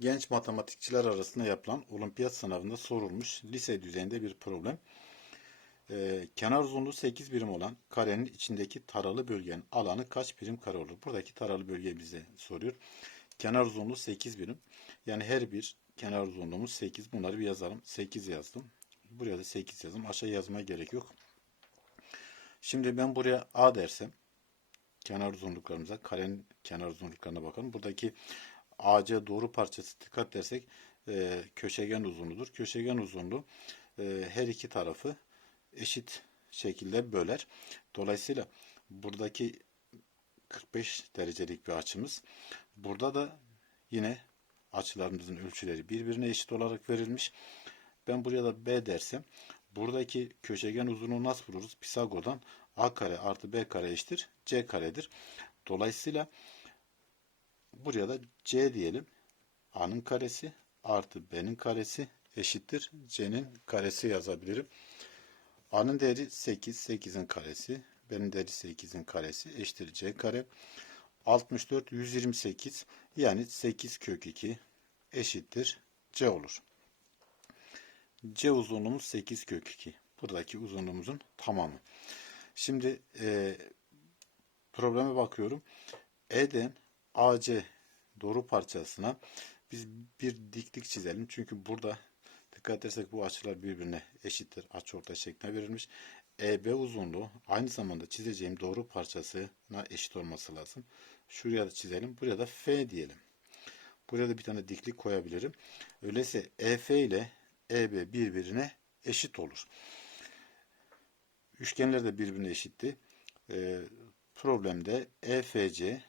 genç matematikçiler arasında yapılan olimpiyat sınavında sorulmuş lise düzeyinde bir problem. Ee, kenar uzunluğu 8 birim olan karenin içindeki taralı bölgenin alanı kaç birim kare olur? Buradaki taralı bölge bize soruyor. Kenar uzunluğu 8 birim. Yani her bir kenar uzunluğumuz 8. Bunları bir yazalım. 8 yazdım. Buraya da 8 yazdım. Aşağı yazmaya gerek yok. Şimdi ben buraya A dersem kenar uzunluklarımıza, karenin kenar uzunluklarına bakalım. Buradaki AC doğru parçası dikkat dersek e, köşegen uzunluğudur. Köşegen uzunluğu e, her iki tarafı eşit şekilde böler. Dolayısıyla buradaki 45 derecelik bir açımız. Burada da yine açılarımızın ölçüleri birbirine eşit olarak verilmiş. Ben buraya da B dersem buradaki köşegen uzunluğu nasıl buluruz? Pisagor'dan A kare artı B kare eşittir C karedir. Dolayısıyla buraya da C diyelim. A'nın karesi artı B'nin karesi eşittir C'nin karesi yazabilirim. A'nın değeri 8, 8'in karesi. B'nin değeri 8'in karesi eşittir C kare. 64, 128 yani 8 kök 2 eşittir C olur. C uzunluğumuz 8 kök 2. Buradaki uzunluğumuzun tamamı. Şimdi e, probleme bakıyorum. E'den AC doğru parçasına biz bir diklik çizelim. Çünkü burada dikkat edersek bu açılar birbirine eşittir. Açıortay şeklinde verilmiş. EB uzunluğu aynı zamanda çizeceğim doğru parçasına eşit olması lazım. Şuraya da çizelim. Buraya da F diyelim. Buraya da bir tane diklik koyabilirim. Öyleyse EF ile EB birbirine eşit olur. Üçgenler de birbirine eşitti. Ee, problemde E EFC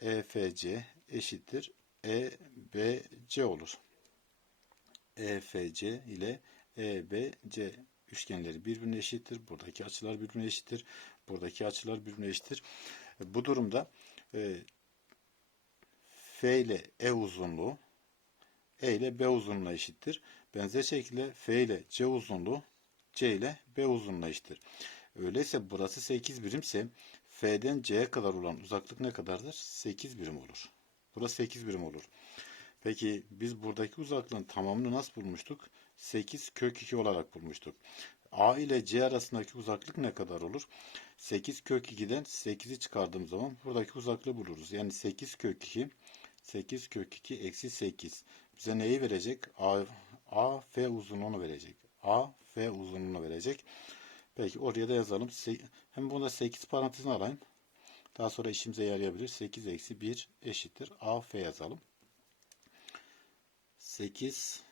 EFC eşittir EBC olur. EFC ile EBC üçgenleri birbirine eşittir. Buradaki açılar birbirine eşittir. Buradaki açılar birbirine eşittir. Bu durumda e, F ile E uzunluğu E ile B uzunluğuna eşittir. Benzer şekilde F ile C uzunluğu C ile B uzunluğuna eşittir. Öyleyse burası 8 birimse F'den C'ye kadar olan uzaklık ne kadardır? 8 birim olur. Burası 8 birim olur. Peki biz buradaki uzaklığın tamamını nasıl bulmuştuk? 8 kök 2 olarak bulmuştuk. A ile C arasındaki uzaklık ne kadar olur? 8 kök 2'den 8'i çıkardığım zaman buradaki uzaklığı buluruz. Yani 8 kök 2 8 kök 2 eksi 8. Bize neyi verecek? A, A F uzunluğunu verecek. A F uzunluğunu verecek. Peki oraya da yazalım. Hem bunda 8 parantezini alayım. Daha sonra işimize yarayabilir. 8 eksi 1 eşittir. A F yazalım. 8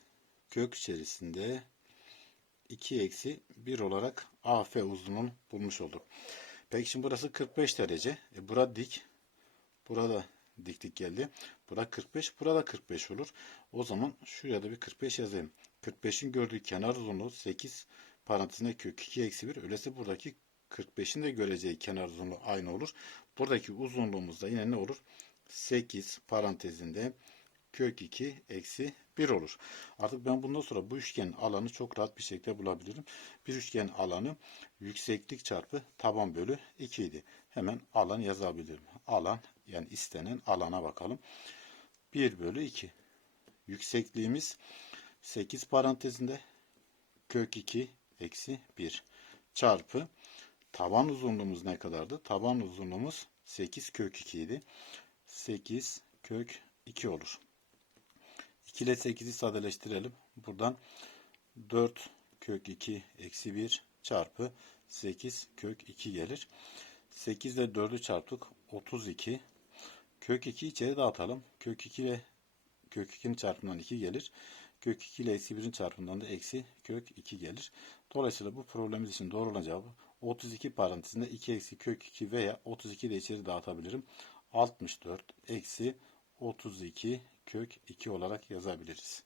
kök içerisinde 2 eksi 1 olarak AF uzunluğunu bulmuş olduk. Peki şimdi burası 45 derece. E bura dik. Burada diklik geldi. Bura 45. Burada 45 olur. O zaman şuraya da bir 45 yazayım. 45'in gördüğü kenar uzunluğu 8 parantezine kök 2 eksi 1. Öyleyse buradaki 45'in de göreceği kenar uzunluğu aynı olur. Buradaki uzunluğumuz da yine ne olur? 8 parantezinde kök 2 eksi 1 olur. Artık ben bundan sonra bu üçgenin alanı çok rahat bir şekilde bulabilirim. Bir üçgen alanı yükseklik çarpı taban bölü 2 idi. Hemen alan yazabilirim. Alan yani istenen alana bakalım. 1 bölü 2. Yüksekliğimiz 8 parantezinde kök 2 eksi 1 çarpı taban uzunluğumuz ne kadardı? Taban uzunluğumuz 8 kök 2 idi. 8 kök 2 olur. 2 ile 8'i sadeleştirelim. Buradan 4 kök 2 eksi 1 çarpı 8 kök 2 gelir. 8 ile 4'ü çarptık. 32. Kök 2 içeri dağıtalım. Kök 2 ile kök 2'nin çarpımından 2 gelir. Kök 2 ile eksi 1'in çarpımından da eksi kök 2 gelir. Dolayısıyla bu problemimiz için doğru olan cevabı 32 parantezinde 2 eksi kök 2 veya 32 de içeri dağıtabilirim. 64 eksi 32 kök 2 olarak yazabiliriz.